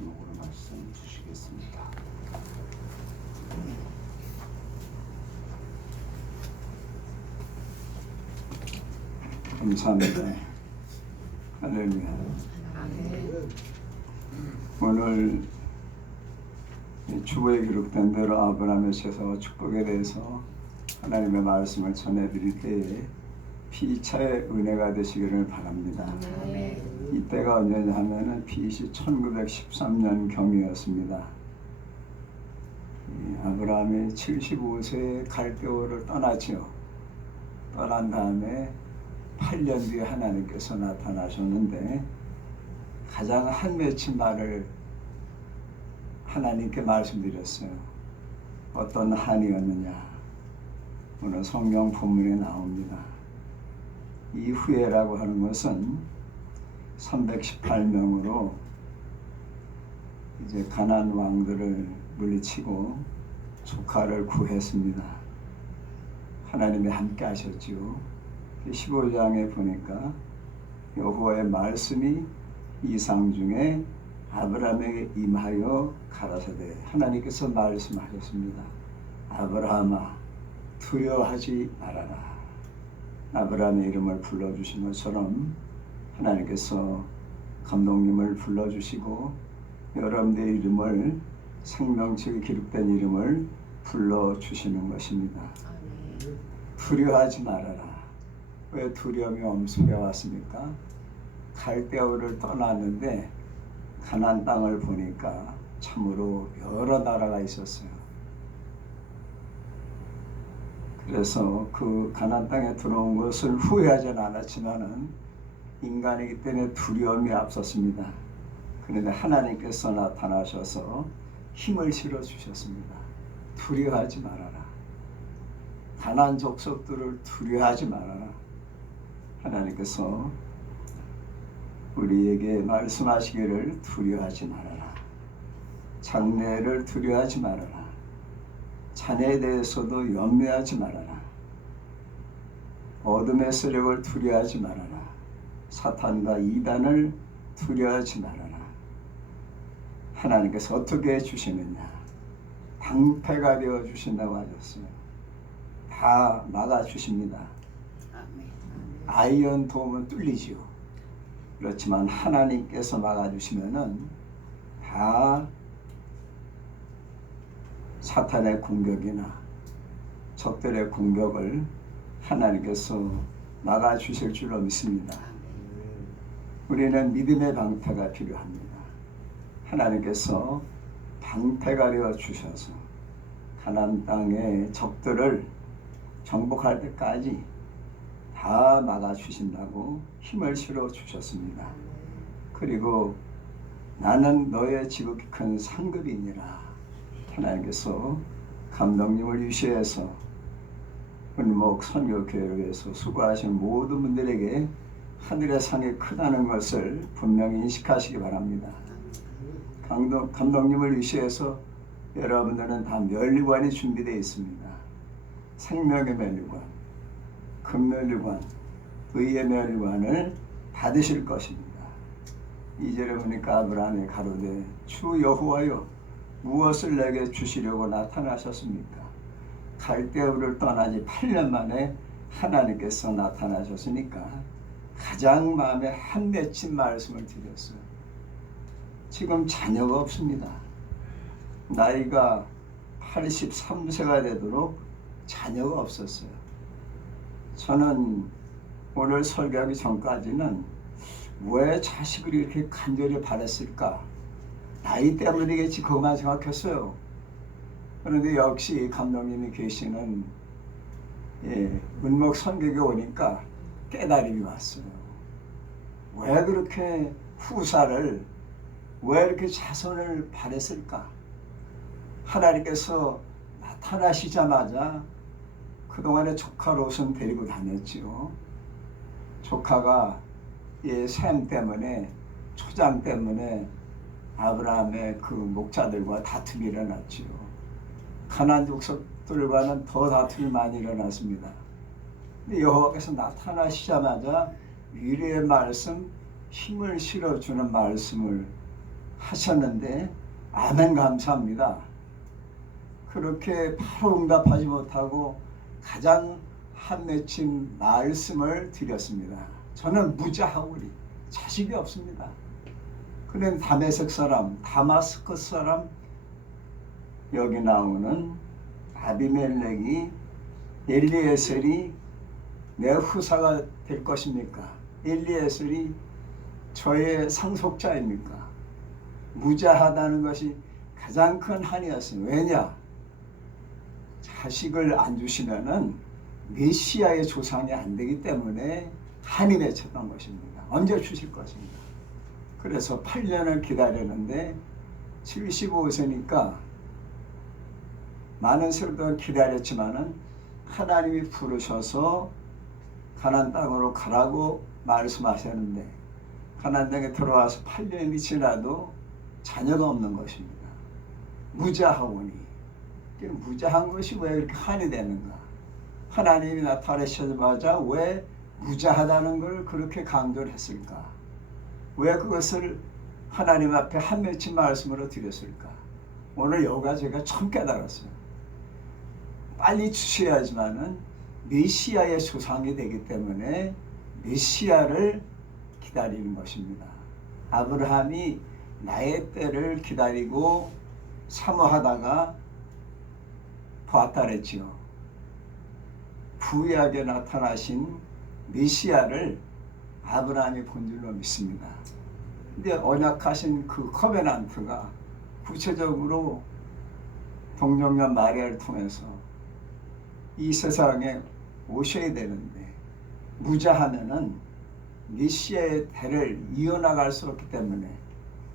제목으로 말씀 주시겠습니다. 감사합니다. 할렐루야. 오늘 주보에 기록된 대로 아브라함의 세상과 축복에 대해서 하나님의 말씀을 전해드릴 때에 피차의 은혜가 되시기를 바랍니다. 이때가 언제냐 하면은 BC 1913년 경이었습니다. 아브라함이 75세에 갈대오를 떠났죠. 떠난 다음에 8년 뒤에 하나님께서 나타나셨는데 가장 한 맺힌 말을 하나님께 말씀드렸어요. 어떤 한이었느냐. 오늘 성경 본문에 나옵니다. 이 후예라고 하는 것은 318명으로 이제 가나안 왕들을 물리치고 조카를 구했습니다. 하나님이 함께 하셨지요. 15장에 보니까 여호와의 말씀이 이상 중에 아브라함에게 임하여 가라사대 하나님께서 말씀하셨습니다. 아브라함아 두려워하지 말아라. 아브라함의 이름을 불러주신 것처럼 하나님께서 감독님을 불러주시고 여러분들의 이름을 생명책에 기록된 이름을 불러주시는 것입니다. 두려워하지 말아라. 왜 두려움이 엄습해 왔습니까? 갈대아우를 떠났는데 가나안 땅을 보니까 참으로 여러 나라가 있었어요. 그래서 그 가나안 땅에 들어온 것을 후회하지는 않았지만은 인간이기 때문에 두려움이 앞섰습니다. 그런데 하나님께서 나타나셔서 힘을 실어 주셨습니다. 두려워하지 말아라. 가나안 족속들을 두려워하지 말아라. 하나님께서 우리에게 말씀하시기를 두려워하지 말아라. 장래를 두려워하지 말아라. 자녀에 대해서도 염려하지 말아라. 어둠의 세력을 두려워하지 말아라. 사탄과 이단을 두려워하지 말아라. 하나님께서 어떻게 해주시느냐. 방패가 되어주신다고 하셨어요. 다 막아주십니다. 아이언 돔은 뚫리지요. 그렇지만 하나님께서 막아주시면은 다 사탄의 공격이나 적들의 공격을 하나님께서 막아주실 줄로 믿습니다. 우리는 믿음의 방패가 필요합니다. 하나님께서 방패가 되어 주셔서 가나안 땅의 적들을 정복할 때까지 다 막아주신다고 힘을 실어 주셨습니다. 그리고 나는 너의 지극히 큰 상급이니라. 하나님께서 감독님을 유시해서 은목 선교교회를 위해서 수고하신 모든 분들에게 하늘의 상이 크다는 것을 분명히 인식하시기 바랍니다. 감독님을 유시해서 여러분들은 다 면류관이 준비되어 있습니다. 생명의 면류관, 금면류관, 의의 면류관을 받으실 것입니다. 2절에 보니까 아브라함이 가로되 주 여호와여 무엇을 내게 주시려고 나타나셨습니까? 갈대우를 떠나지 8년 만에 하나님께서 나타나셨으니까 가장 마음에 한 맺힌 말씀을 드렸어요. 지금 자녀가 없습니다. 나이가 83세가 되도록 자녀가 없었어요. 저는 오늘 설교하기 전까지는 왜 자식을 이렇게 간절히 바랬을까? 나이 때문이겠지 그것만 생각했어요. 그런데 역시 감독님이 계시는 은목 선교에 오니까 깨달음이 왔어요. 왜 그렇게 후사를 왜 이렇게 자손을 바랬을까? 하나님께서 나타나시자마자 그동안에 조카 롯은 데리고 다녔지요. 조카가 셈 때문에 초장 때문에 아브라함의 그 목자들과 다툼이 일어났지요. 가나안 족속들과는 더 다툼이 많이 일어났습니다. 근데 여호와께서 나타나시자마자 위로의 말씀, 힘을 실어주는 말씀을 하셨는데 아멘 감사합니다. 그렇게 바로 응답하지 못하고 가장 한 맺힌 말씀을 드렸습니다. 저는 무자하오리, 자식이 없습니다. 그런데 다메섹 사람, 다마스커 사람, 여기 나오는 아비멜렉이 엘리에셀이 내 후사가 될 것입니까? 엘리에셀이 저의 상속자입니까? 무자하다는 것이 가장 큰 한이었습니다. 왜냐? 자식을 안 주시면은 메시아의 조상이 안 되기 때문에 한이 맺혔던 것입니다. 언제 주실 것입니다. 그래서 8년을 기다렸는데 75세니까 많은 세월을 기다렸지만은 하나님이 부르셔서 가나안 땅으로 가라고 말씀하셨는데 가나안 땅에 들어와서 8년이 지나도 자녀가 없는 것입니다. 무자하오니. 무자한 것이 왜 이렇게 한이 되는가? 하나님이 나타나시자마자 왜 무자하다는 걸 그렇게 강조를 했을까? 왜 그것을 하나님 앞에 한 맺힌 말씀으로 드렸을까? 오늘 여가 제가 처음 깨달았어요. 빨리 주셔야지만은 메시아의 조상이 되기 때문에 메시아를 기다리는 것입니다. 아브라함이 나의 때를 기다리고 사모하다가 보았다 그랬지요. 부유하게 나타나신 메시아를 아브라함이 본 줄로 믿습니다. 근데 언약하신 그 커베넌트가 구체적으로 동정녀 마리아를 통해서 이 세상에 오셔야 되는데 무자하면은 메시아의 대를 이어나갈 수 없기 때문에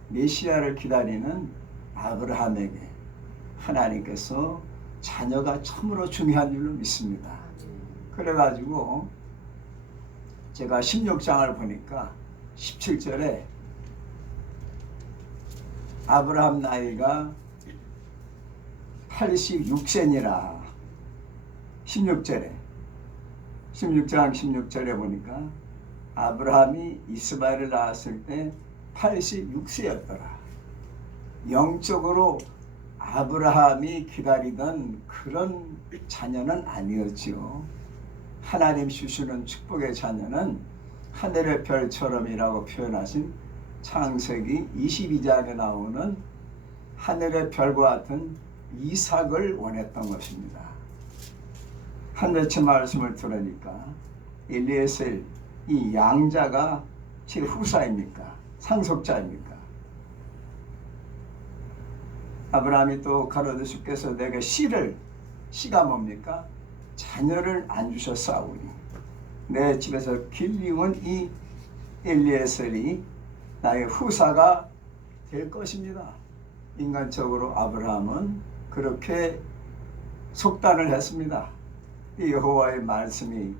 메시아를 기다리는 아브라함에게 하나님께서 자녀가 참으로 중요한 줄로 믿습니다. 그래가지고 제가 16장을 보니까 17절에 아브라함 나이가 86세니라 16장 16절에 보니까 아브라함이 이스마엘을 낳았을 때 86세였더라. 영적으로 아브라함이 기다리던 그런 자녀는 아니었지요. 하나님 주시는 축복의 자녀는 하늘의 별처럼이라고 표현하신 창세기 22장에 나오는 하늘의 별과 같은 이삭을 원했던 것입니다. 한며칠 말씀을 들으니까 엘리에셀 이 양자가 제 후사입니까? 상속자입니까? 아브라함이 또 가로되 주께서 내게 씨가 뭡니까? 자녀를 안 주셨사오니 내 집에서 길리운 이 엘리에셀이 나의 후사가 될 것입니다. 인간적으로 아브라함은 그렇게 속단을 했습니다. 여호와의 말씀이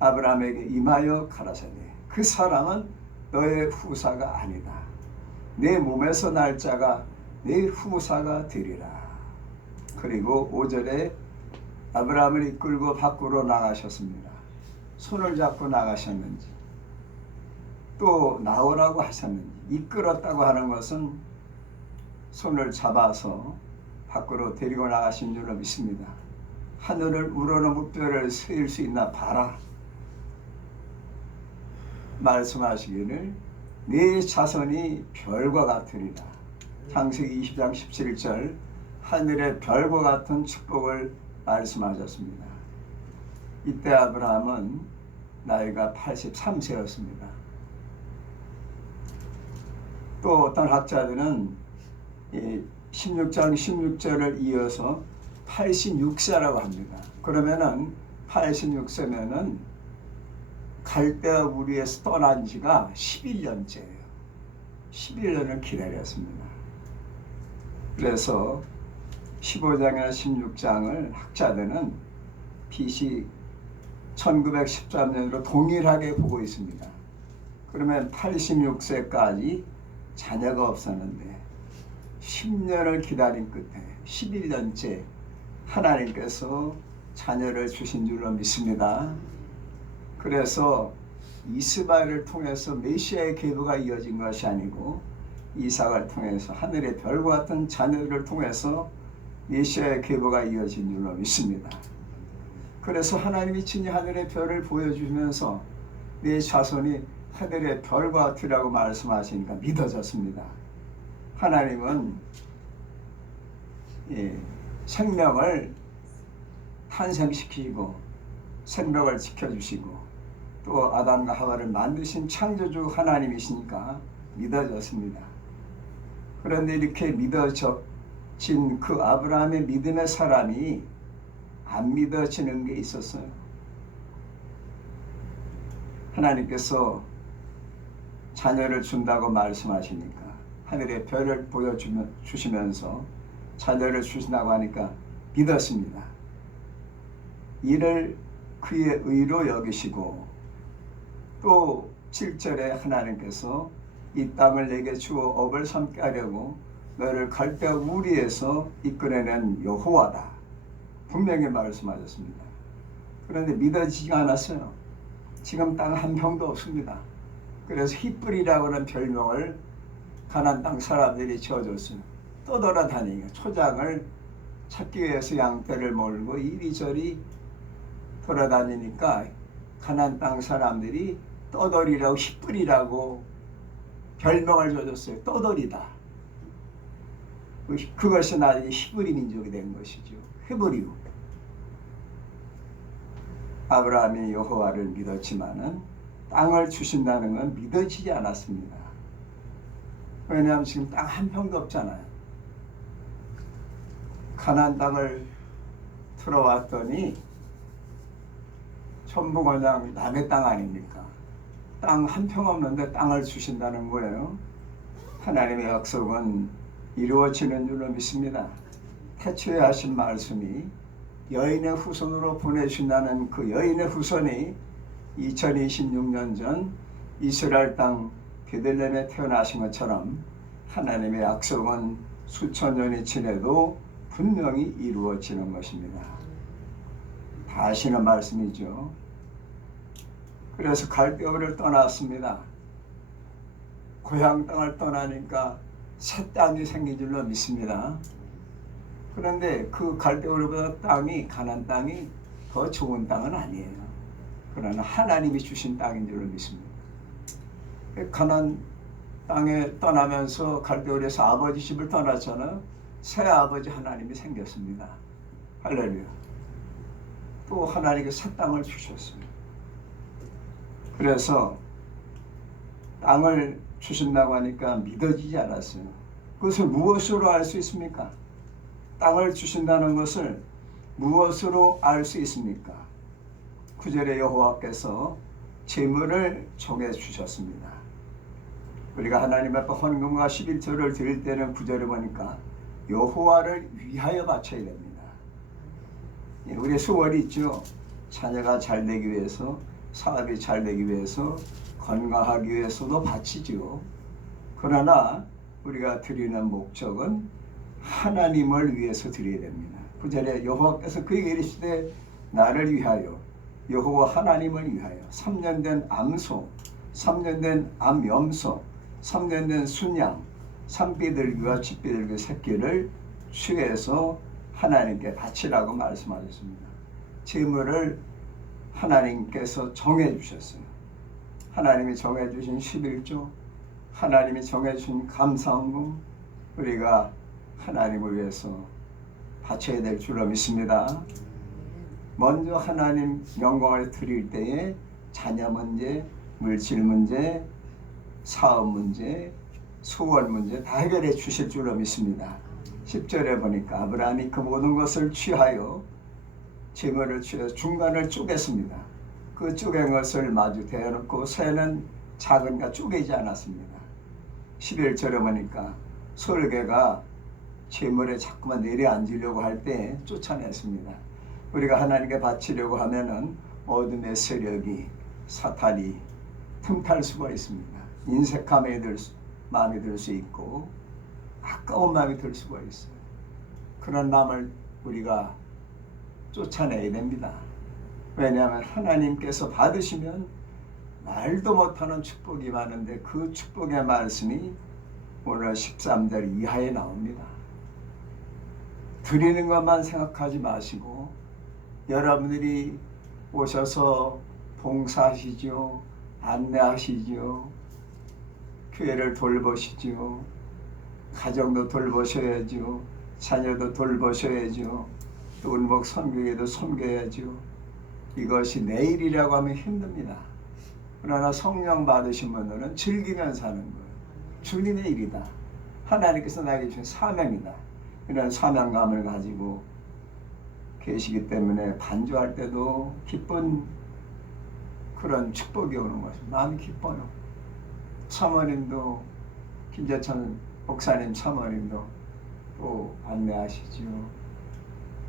아브라함에게 임하여 가라사대 그 사람은 너의 후사가 아니다. 내 몸에서 날 자가 내 후사가 되리라. 그리고 5절에 아브라함을 이끌고 밖으로 나가셨습니다. 손을 잡고 나가셨는지 또 나오라고 하셨는지 이끌었다고 하는 것은 손을 잡아서 밖으로 데리고 나가신 줄로 믿습니다. 하늘을 우러는 무뼈를 세일 수 있나 봐라. 말씀하시기를 네 자손이 별과 같으리라. 창세기 20장 17절 하늘의 별과 같은 축복을 말씀하셨습니다. 이때 아브라함은 나이가 83세였습니다. 또 어떤 학자들은 16장 16절을 이어서 86세라고 합니다. 그러면은 86세면은 갈대아 우리에서 떠난 지가 11년째예요. 11년을 기다렸습니다. 그래서 15장이나 16장을 학자들은 BC 1913년으로 동일하게 보고 있습니다. 그러면 86세까지 자녀가 없었는데 10년을 기다린 끝에 11년째 하나님께서 자녀를 주신 줄로 믿습니다. 그래서 이스마엘을 통해서 메시아의 계보가 이어진 것이 아니고 이삭을 통해서 하늘의 별과 같은 자녀들을 통해서 메시아의 계보가 이어진 줄로 믿습니다. 그래서 하나님이 친히 하늘의 별을 보여주면서 내 자손이 하늘의 별과 같으라고 말씀하시니까 믿어졌습니다. 하나님은 생명을 탄생시키고 생명을 지켜주시고 또 아담과 하와를 만드신 창조주 하나님이시니까 믿어졌습니다. 그런데 이렇게 믿어진 그 아브라함의 믿음의 사람이 안 믿어지는 게 있었어요. 하나님께서 자녀를 준다고 말씀하시니까 하늘의 별을 보여주시면서 자녀를 주신다고 하니까 믿었습니다. 이를 그의 의로 여기시고 또 7절에 하나님께서 이 땅을 내게 주어 업을 삼게 하려고 너를 갈대아 우리에서 이끌어낸 여호와다 분명히 말씀하셨습니다. 그런데 믿어지지 않았어요. 지금 땅 한 평도 없습니다. 그래서 히브리라고 하는 별명을 가나안 땅 사람들이 지어줬어요. 떠돌아다니고 초장을 찾기 위해서 양떼를 몰고 이리저리 돌아다니니까 가나안 땅 사람들이 떠돌이라고 히브리라고 별명을 줘줬어요. 떠돌이다. 그것이 나중에 히브리 민족이 된 것이죠. 히브리요. 아브라함이 여호와를 믿었지만은 땅을 주신다는 건 믿어지지 않았습니다. 왜냐하면 지금 땅 한 평도 없잖아요. 가나안 땅을 들어왔더니 전부 그냥 남의 땅 아닙니까? 땅 한 평 없는데 땅을 주신다는 거예요. 하나님의 약속은 이루어지는 줄로 믿습니다. 태초에 하신 말씀이 여인의 후손으로 보내신다는 그 여인의 후손이 2026년 전 이스라엘 땅 베들레헴에 태어나신 것처럼 하나님의 약속은 수천 년이 지나도 분명히 이루어지는 것입니다. 다 아시는 말씀이죠. 그래서 갈대아를 떠났습니다. 고향 땅을 떠나니까 새 땅이 생긴 줄로 믿습니다. 그런데 그 갈대아보다 땅이 가나안 땅이 더 좋은 땅은 아니에요. 그러나 하나님이 주신 땅인 줄로 믿습니다. 가나안 땅에 떠나면서 갈대아에서 아버지 집을 떠났잖아요. 새 아버지 하나님이 생겼습니다. 할렐루야. 또 하나님께 새 땅을 주셨어요. 그래서 땅을 주신다고 하니까 믿어지지 않았어요. 그것을 무엇으로 알 수 있습니까? 땅을 주신다는 것을 무엇으로 알 수 있습니까? 9절에 여호와께서 재물을 정해 주셨습니다. 우리가 하나님 앞에 헌금과 11조를 드릴 때는 9절에 보니까 여호와를 위하여 바쳐야 됩니다. 우리의 소원이 있죠. 자녀가 잘 되기 위해서, 사업이 잘 되기 위해서, 건강하기 위해서도 바치죠. 그러나 우리가 드리는 목적은 하나님을 위해서 드려야 됩니다. 9절에 여호와께서 그에게 이르시되 나를 위하여, 여호와 하나님을 위하여 3년 된 암소, 3년 된 암염소, 3년 된 순양, 산비둘기와 쥐비둘기 새끼를 취해서 하나님께 바치라고 말씀하셨습니다. 제물을 하나님께서 정해 주셨어요. 하나님이 정해 주신 11조, 하나님이 정해 주신 감사헌금, 우리가 하나님을 위해서 바쳐야 될 줄로 믿습니다. 먼저 하나님 영광을 드릴 때에 자녀 문제, 물질 문제, 사업 문제, 소원 문제 다 해결해 주실 줄로 믿습니다. 10절에 보니까 아브라함이 그 모든 것을 취하여 재물을 취해서 중간을 쪼갰습니다. 그 쪼갠 것을 마주 대어놓고 새는 작은가 쪼개지 않았습니다. 11절에 보니까 솔개가 재물에 자꾸만 내려앉으려고 할 때 쫓아냈습니다. 우리가 하나님께 바치려고 하면은 어둠의 세력이, 사탄이 틈탈 수가 있습니다. 인색함에 마음이 들 수 있고 아까운 마음이 들 수가 있어요. 그런 마음을 우리가 쫓아내야 됩니다. 왜냐하면 하나님께서 받으시면 말도 못하는 축복이 많은데 그 축복의 말씀이 오늘 13절 이하에 나옵니다. 드리는 것만 생각하지 마시고 여러분들이 오셔서 봉사하시죠. 안내하시죠. 교회를 돌보시죠. 가정도 돌보셔야죠. 자녀도 돌보셔야죠. 또 울목 선교회도 섬겨야죠. 이것이 내일이라고 하면 힘듭니다. 그러나 성령 받으신 분들은 즐기면서 하는 거예요. 주님의 일이다. 하나님께서 나에게 주신 사명이다. 이런 사명감을 가지고 계시기 때문에 반주할 때도 기쁜 그런 축복이 오는 것이 마음이 기뻐요. 사모님도 김재천 목사님 사모님도 또 안내하시죠.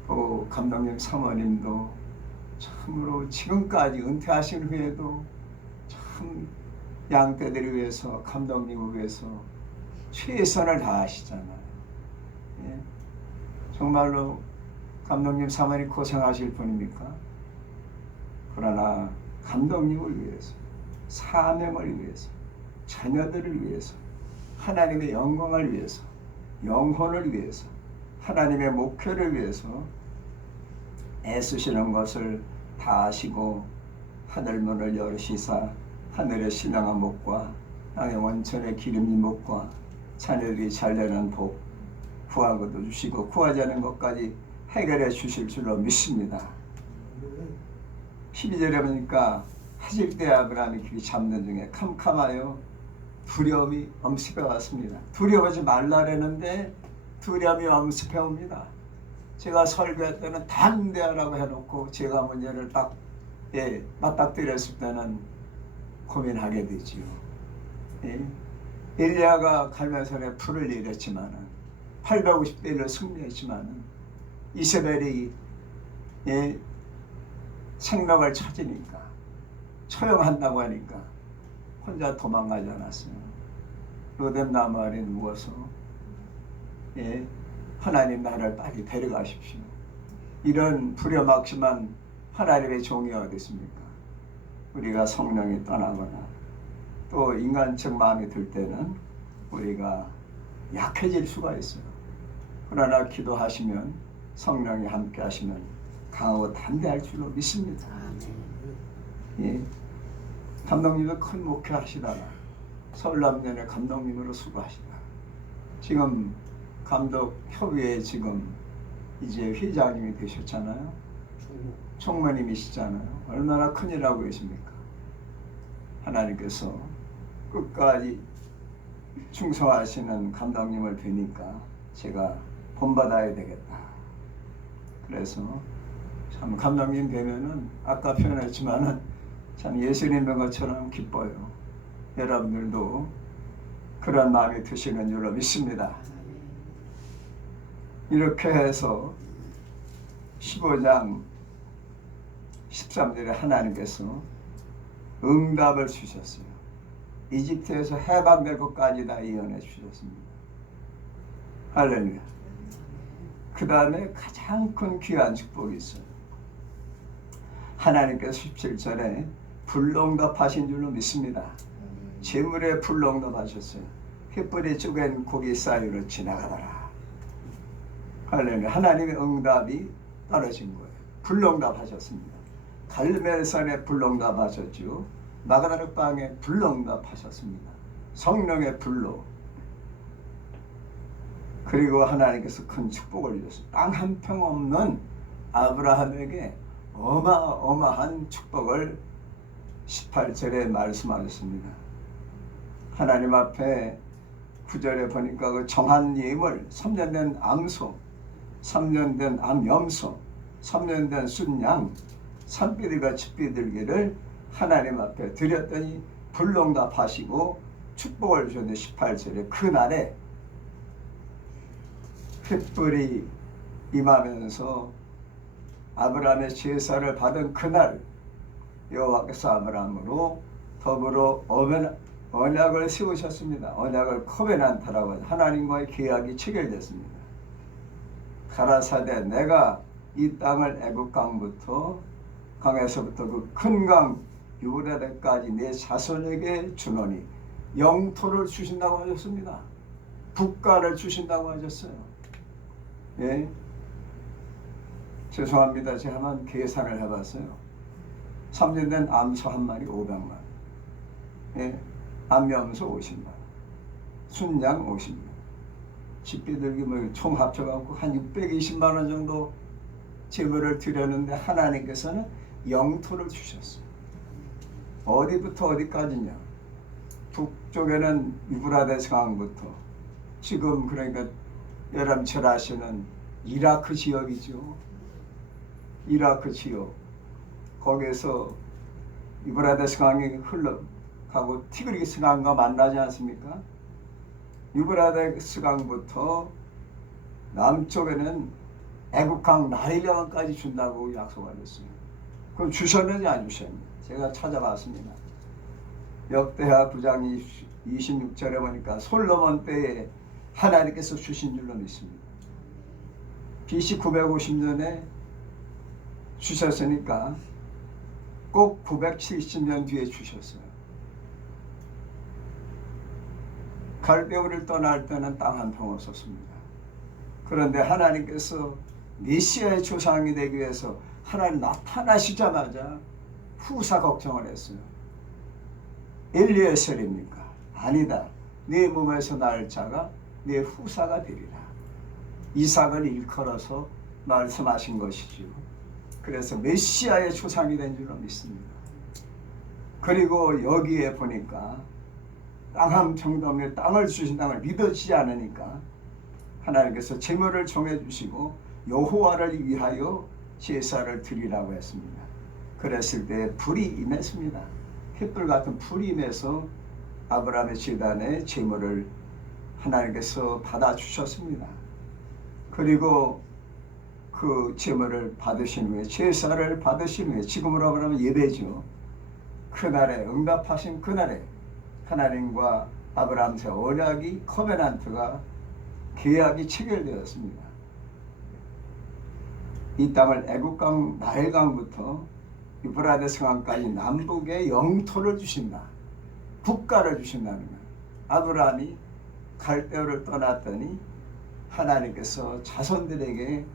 또 감독님 사모님도 참으로 지금까지 은퇴하신 후에도 참 양떼들을 위해서 감독님을 위해서 최선을 다하시잖아요. 예? 정말로 감독님 사모님 고생하실 분입니까? 그러나 감독님을 위해서, 사명을 위해서, 자녀들을 위해서, 하나님의 영광을 위해서, 영혼을 위해서, 하나님의 목표를 위해서 애쓰시는 것을 다 아시고 하늘문을 열으시사 하늘의 신앙한 목과 땅의 원천의 기름진 목과 자녀들이 잘되는 복 구한 것도 주시고 구하지 않은 것까지 해결해 주실 줄로 믿습니다. 12절에 보니까 하질 때 아브라함이 길이 잡는 중에 캄캄하여 두려움이 엄습해 왔습니다. 두려워하지 말라랬는데 두려움이 엄습해 옵니다. 제가 설교할 때는 담대하라고 해놓고 제가 문제를 맞닥뜨렸을 때는 고민하게 되지요. 엘리야가 갈멜산에 불을 내렸지만은 850대 1로 승리했지만은 이세벨이 생명을 찾으니까 처형한다고 하니까 혼자 도망가지 않았어요. 로뎀나무 아래 누워서 하나님 나를 빨리 데려가십시오. 이런 부려막심한 하나님의 종이 어디 있습니까? 우리가 성령이 떠나거나 또 인간적 마음이 들 때는 우리가 약해질 수가 있어요. 그러나 기도하시면 성령이 함께 하시면 강하고 담대할 줄로 믿습니다. 예. 감독님도 큰 목회 하시다가 서울남년에 감독님으로 수고하시다가 지금 감독 협의회 지금 이제 회장님이 되셨잖아요. 총무님이시잖아요. 얼마나 큰일하고 계십니까? 하나님께서 끝까지 충성하시는 감독님을 뵈니까 제가 본받아야 되겠다. 그래서 참 감독님 뵈면은 아까 표현했지만은 참 예수님의 것처럼 기뻐요. 여러분들도 그런 마음이 드시는 줄로 믿습니다. 이렇게 해서 15장 13절에 하나님께서 응답을 주셨어요. 이집트에서 해방될 것까지 다 예언해 주셨습니다. 할렐루야. 그 다음에 가장 큰 귀한 축복이 있어요. 하나님께서 17절에 불응답하신 줄로 믿습니다. 재물에 불응답하셨어요. 횃불에 쪼갠 고기 사이로 지나가더라. 할렐루야. 하나님의 응답이 떨어진 거예요. 불응답하셨습니다. 갈멜산에 불응답하셨죠. 마가다라 땅에 불응답하셨습니다. 성령의 불로. 그리고 하나님께서 큰 축복을 주셨어요. 땅 한 평 없는 아브라함에게 어마어마한 축복을 18절에 말씀하셨습니다. 하나님 앞에 9절에 보니까 그 정한 예물, 3년 된 암소, 3년 된 암염소, 3년 된 순양, 산비들과 집비들기를 하나님 앞에 드렸더니 불응답하시고 축복을 주셨는데 18절에 그날에 횃불이 임하면서 아브라함의 제사를 받은 그날 여호와께서 아브라함으로 더불어 언약을 세우셨습니다. 언약을 코벤한트라고 하나님과의 계약이 체결됐습니다. 가라사대 내가 이 땅을 애굽강부터 강에서부터 그 큰 강 유브라데까지 내 자손에게 주노니 영토를 주신다고 하셨습니다. 국가를 주신다고 하셨어요. 예? 죄송합니다. 제가 한번 계산을 해봤어요. 3년 된 암소 한 마리 500만. 예? 암염소 50만. 순양 50만. 집비들기 총 합쳐갖고 한 620만 원 정도 제물을 드렸는데 하나님께서는 영토를 주셨어요. 어디부터 어디까지냐? 북쪽에는 유브라데스 강부터 지금 그러니까 여러분 잘 아시는 이라크 지역이죠. 이라크 지역. 거기에서 유브라데스 강이 흘러가고 티그리스 강과 만나지 않습니까? 유브라데스 강부터 남쪽에는 애국강 나일강까지 준다고 약속하셨어요. 그럼 주셨는지 안 주셨는지 제가 찾아봤습니다. 역대하 9장 26절에 보니까 솔로몬 때에 하나님께서 주신 줄로 믿습니다. BC 950년에 주셨으니까 꼭 970년 뒤에 주셨어요. 갈대우를 떠날 때는 땅 한 평 없었습니다. 그런데 하나님께서 메시아의 조상이 되기 위해서 하나님 나타나시자마자 후사 걱정을 했어요. 엘리에셀입니까? 아니다. 네 몸에서 날 자가 네 후사가 되리라. 이삭을 일컬어서 말씀하신 것이지요. 그래서 메시아의 조상이 된 줄로 믿습니다. 그리고 여기에 보니까 땅 한 평도 없는 땅을 주신 땅을 믿어지지 않으니까 하나님께서 제물을 정해주시고 여호와를 위하여 제사를 드리라고 했습니다. 그랬을 때 불이 임했습니다. 횃불 같은 불이 임해서 아브라함의 제단에 제물을 하나님께서 받아주셨습니다. 그리고 그 제물을 받으신 후에 제사를 받으신 후에 지금으로 말하면 예배죠. 그날에 응답하신 그날에 하나님과 아브라함의 언약이 커베넌트가 계약이 체결되었습니다. 이 땅을 애국강 나일강부터 유브라데스 강까지 남북에 영토를 주신다. 국가를 주신다는 거예요. 아브라함이 갈대우를 떠났더니 하나님께서 자손들에게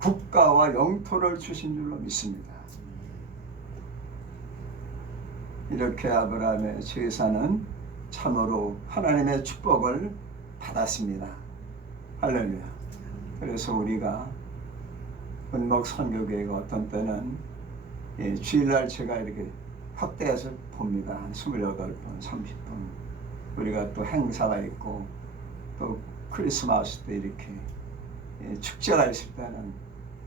국가와 영토를 주신 줄로 믿습니다. 이렇게 아브라함의 제사는 참으로 하나님의 축복을 받았습니다. 할렐루야. 그래서 우리가 은목 선교교회가 어떤 때는 주일날 제가 이렇게 확대해서 봅니다. 한 28번, 30번. 우리가 또 행사가 있고 또 크리스마스 때 이렇게 축제가 있을 때는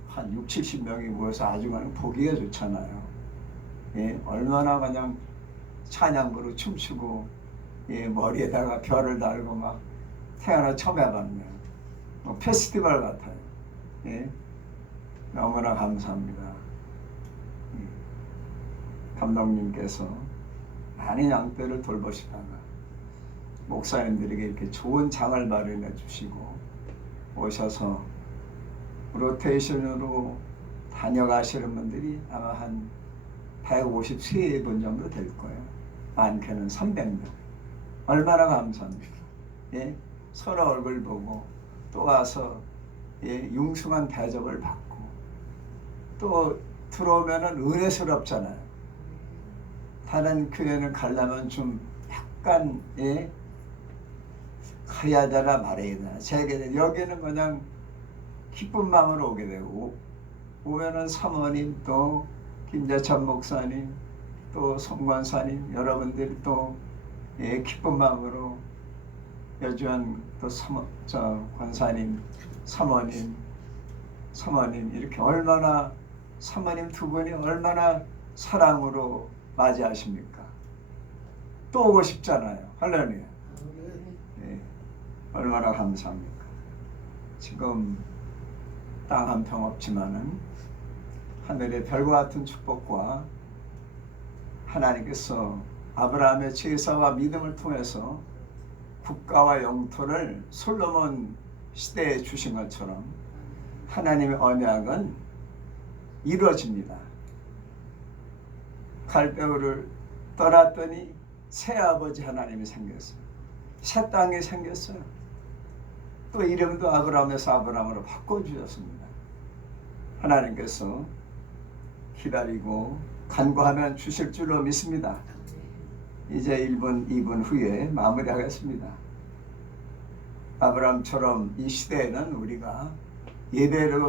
한 6, 70명이 모여서 아주 그냥 보기가 좋잖아요. 얼마나 그냥 찬양부로 춤추고 머리에다가 별을 달고 막 태어나 처음 해봤네요. 페스티벌 같아요. 너무나 감사합니다. 감독님께서 많은 양떼를 돌보시다가 목사님들에게 이렇게 좋은 장을 마련해 주시고 오셔서 로테이션으로 다녀가시는 분들이 아마 한 153분 정도 될 거예요. 많게는 300명. 얼마나 감사합니까? 서로 얼굴 보고 또 와서 융숭한 대접을 받고 또 들어오면은 은혜스럽잖아요. 다른 교회는 가려면 좀 약간 가야 되나 말아야 되나 제게 여기는 그냥 기쁜 마음으로 오게 되고 오면은 사모님 또 김재찬 목사님 또 송관사님 여러분들이 또 기쁜 마음으로 여주한 또 권사님 사모님 이렇게 얼마나 사모님 두 분이 얼마나 사랑으로 맞이하십니까? 또 오고 싶잖아요. 할렐루야. 얼마나 감사합니까? 지금 땅 한 평 없지만은 하늘의 별과 같은 축복과 하나님께서 아브라함의 제사와 믿음을 통해서 국가와 영토를 솔로몬 시대에 주신 것처럼 하나님의 언약은 이루어집니다. 갈대우를 떠났더니 새 아버지 하나님이 생겼어요. 새 땅이 생겼어요. 또 이름도 아브라함에서 아브라함으로 바꿔주셨습니다. 하나님께서 기다리고 간구하면 주실 줄로 믿습니다. 이제 1분, 2분 후에 마무리하겠습니다. 아브라함처럼 이 시대에는 우리가 예배로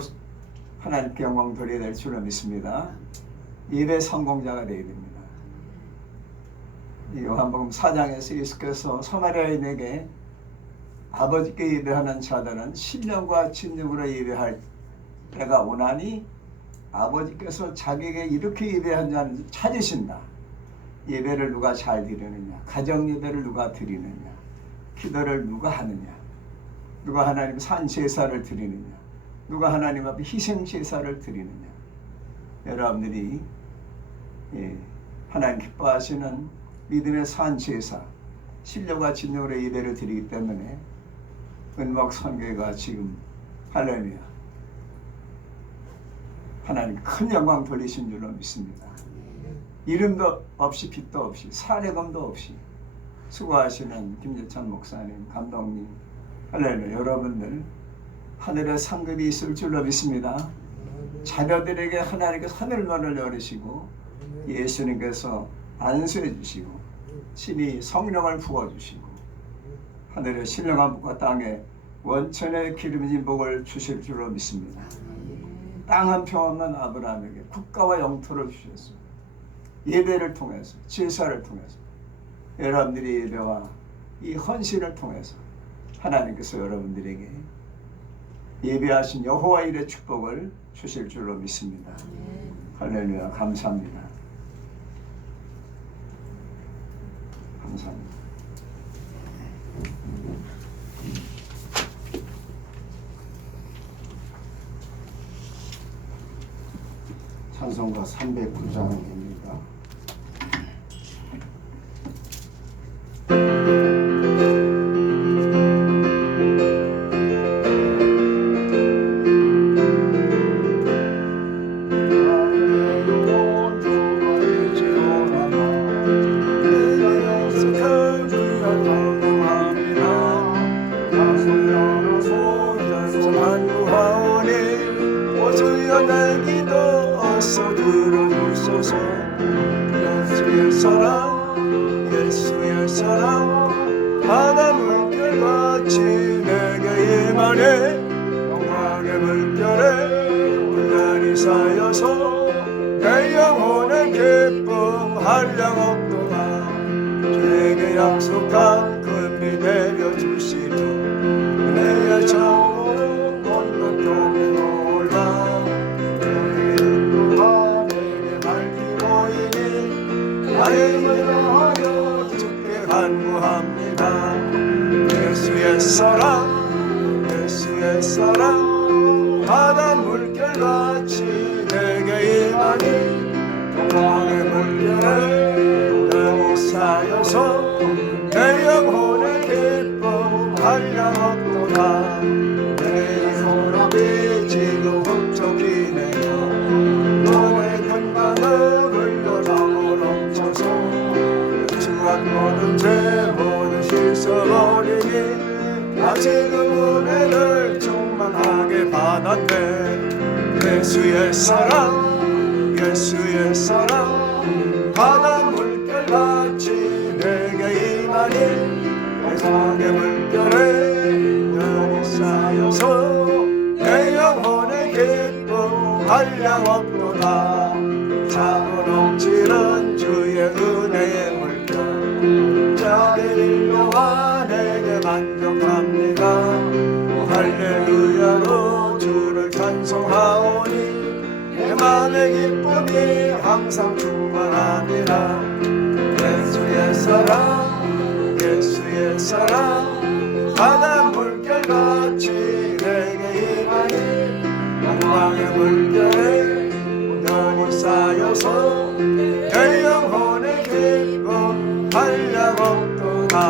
하나님께 영광 돌려야 될 줄로 믿습니다. 예배 성공자가 되어야 됩니다. 요한복음 4장에서 예수께서 서마리아인에게 아버지께 예배하는 자들은 신령과 진정으로 예배할 때가 오나니 아버지께서 자기에게 이렇게 예배한 자는 찾으신다. 예배를 누가 잘 드리느냐, 가정 예배를 누가 드리느냐, 기도를 누가 하느냐, 누가 하나님 산 제사를 드리느냐, 누가 하나님 앞에 희생 제사를 드리느냐. 여러분들이 하나님 기뻐하시는 믿음의 산 제사, 신령과 진정으로 예배를 드리기 때문에 은목 선교회가 지금 할렐루야 하나님 큰 영광 돌리신 줄로 믿습니다. 이름도 없이 빛도 없이 사례금도 없이 수고하시는 김재찬 목사님, 감독님, 할렐루야, 여러분들 하늘에 상급이 있을 줄로 믿습니다. 자녀들에게 하나님께서 하늘문을 열으시고 예수님께서 안수해 주시고 친히 성령을 부어주시고 하늘의 신령한 복과 땅에 원천의 기름진 복을 주실 줄로 믿습니다. 땅 한 평 없는 아브라함에게 국가와 영토를 주셨습니다. 예배를 통해서, 제사를 통해서, 여러분들의 예배와 이 헌신을 통해서 하나님께서 여러분들에게 예배하신 여호와 일의 축복을 주실 줄로 믿습니다. 할렐루야, 감사합니다. 감사합니다. 찬송가 309장입니다. 예수의 사랑 바다 물결같이 내게 임하네. 영광의 물결에 온전히 쌓여서 내 영혼의 기쁨 한량없도다. 주에게 약속한 금비 내려주시려 내의 정으로 건너편에 올라 주의 내게 밝히고 이니 나의 영하여 주께 간구합니다. 예수의 사랑 예수의 사랑 바다 물결같이 내게 임하니 영광의 물결에 온전히 쌓여서 내 영혼의 기쁨 한량없도다. 내 소름이 지금 흡족이네요. 너의 건강을 흘려 담을 넘쳐서 주한 모든 죄 모두 씻어버리니 나 지금 은혜를 충만하게 받았네. 예수의 사랑 예수의 사랑 바다 물결같이 내게 임하니 세상의 물결에 연이 쌓여서 내 영혼의 기쁨 한량없도다. 차고 넘치는 주의 은혜의 물결 작은 일로와 내게 만족합니다. 할렐루야로 주를 찬송하오니 내 맘의 기쁨이 항상 충만합니다. 예수의 사랑 예수의 사랑 바다 물결같이 내게 임하니 영광의 물결에 온전히 쌓여서 내 영혼의 기쁨 한량없도다.